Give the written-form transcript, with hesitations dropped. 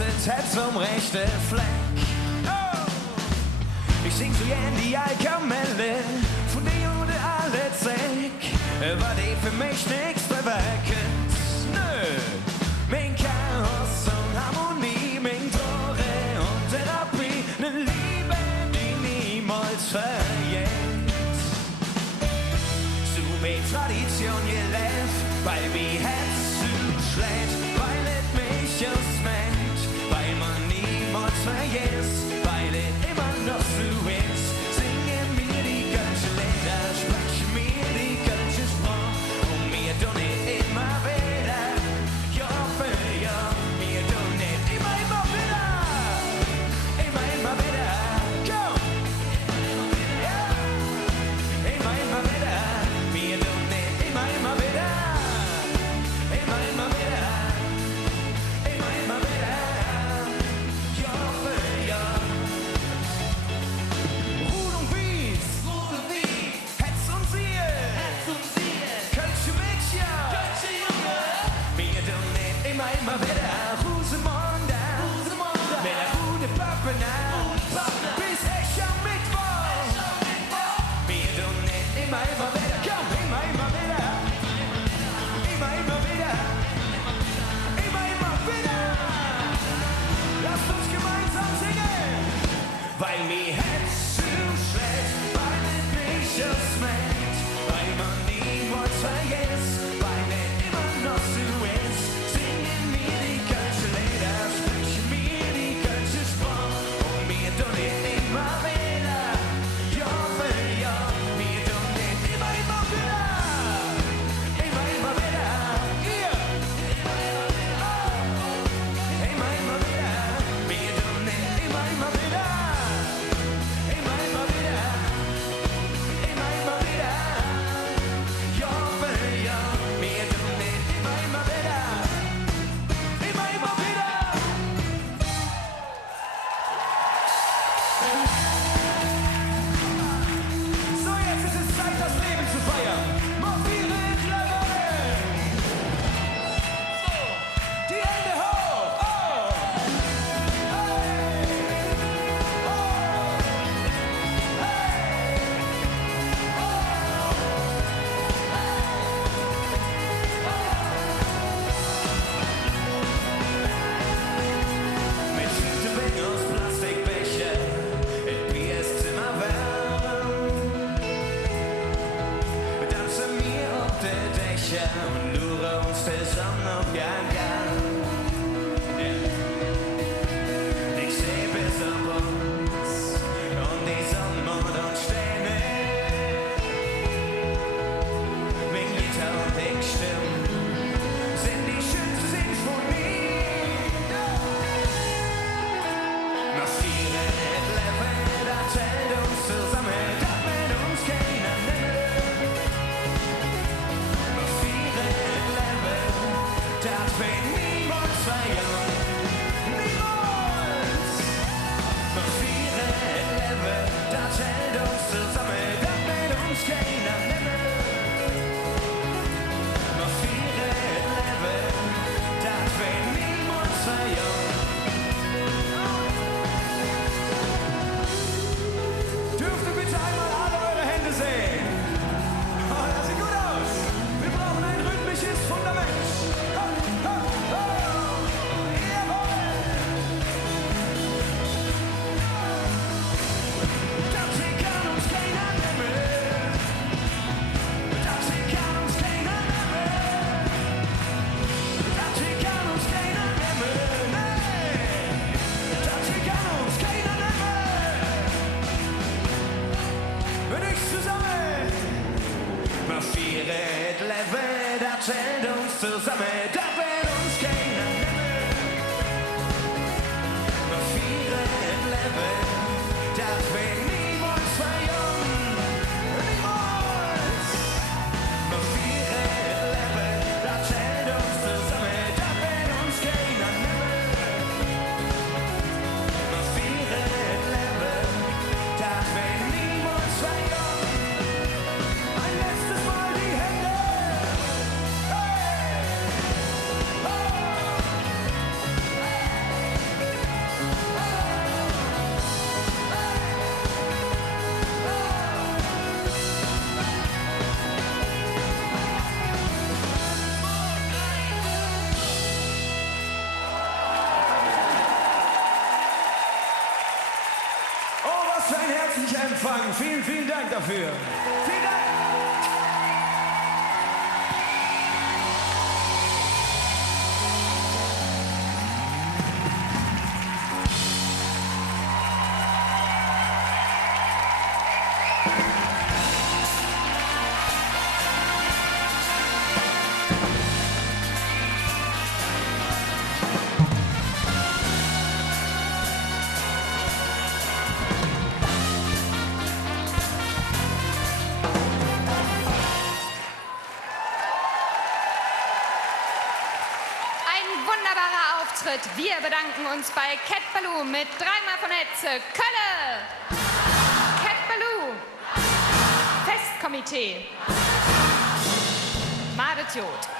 sitt het som rechte Fleck. Oh! Ich sing so gern die Alkamelle, von der Jude alle Zeck. War die für mich nix verweckend? Nö, mein Chaos und Harmonie, mein Tore und Therapie, ne Liebe, die niemals verjährt. So wie Tradition gelebt, weil wie Herz zu schlägt, weil es mich just meint, weil man niemals vergisst, weil es immer noch so ist. Singen mir die ganze Lieder, sprechen mir die ganze Sprache und mir tun nicht immer wieder. Ja für ja, mir tun nicht immer wieder. Immer wieder. Komm! Ja! Immer wieder. Mir tun nicht immer wieder. Immer wieder. Immer wieder. Ja für ja. Ruhl und Wies. Hetz und Siehe. Kölsche Mädchen. Mir tun nicht immer wieder. Rosemunde. Mit der gute Pappe nach. Bis ich am Mittwoch. Mir tun nicht immer wieder. Komm, immer wieder. Immer wieder. Immer wieder. Lasst uns gemeinsam singen. Weil mir Herz zu schlägt, weil es mich just meint, weil man niemals vergisst, weil es immer noch so ist. Singen mir die ganze Lieder, sprechen mir die ganze Sprache und mir tun nicht immer wieder. Ja für ja, mir tun nicht immer wieder. Immer wieder. Ihr. Immer wieder. Mir tun nicht immer wieder. Immer wieder. Immer wieder. Ja für ja, mir tun nicht immer wieder. Immer wieder. So, jetzt ist es Zeit, das Leben zu feiern. Marschiere ins Leben. So, die Hände hoch. Oh. Hey. Oh. Hey. Mit Tüten aus Plastikbecher, in Biers Zimmer warm. Tanzen wir auf der Dächer und lure uns der Sonnenaufgang an. Ich seh bis auf uns und die Sonnenmond und Sterne. Wenn Gitarre und ich stimmen, sind die schönste Sinfonie. Marschiere et Leben, das hält uns zusammen, das wird uns keiner nennen. Marschiere et Leben, das wird niemals verjähren. Niemals! Marschiere et Leben, das hält uns zusammen, das wird uns keiner nennen. Marschiere et Leben, das wird niemals verjähren. Dürft ihr bitte einmal alle eure Hände sehen? Oh, das sieht gut aus. Wir brauchen ein rhythmisches Fundament. Ho, ho, ho. Jawohl. Das hier kann uns keiner nehmen. Das hier kann uns keiner nehmen. Das hier kann uns keiner nehmen. Nee. Das hier kann uns keiner nehmen. Und ich zusammen. Marschiere et Leben, das hält uns zusammen, das wird uns keiner nehmen. Marschiere et Leben, das wird niemals verjähren. Niemals. Marschiere et Leben, das hält uns zusammen, das wird uns keiner nehmen. Marschiere et Leben, das wird niemals verjähren. Ein letztes Mal die Hände. Hey! herzlich empfangen. Vielen, vielen Dank dafür. Vielen Dank. Wir bedanken uns bei Cat Ballou mit dreimal von Hetze, Kölle, Cat Ballou, Festkomitee, Madet Jod.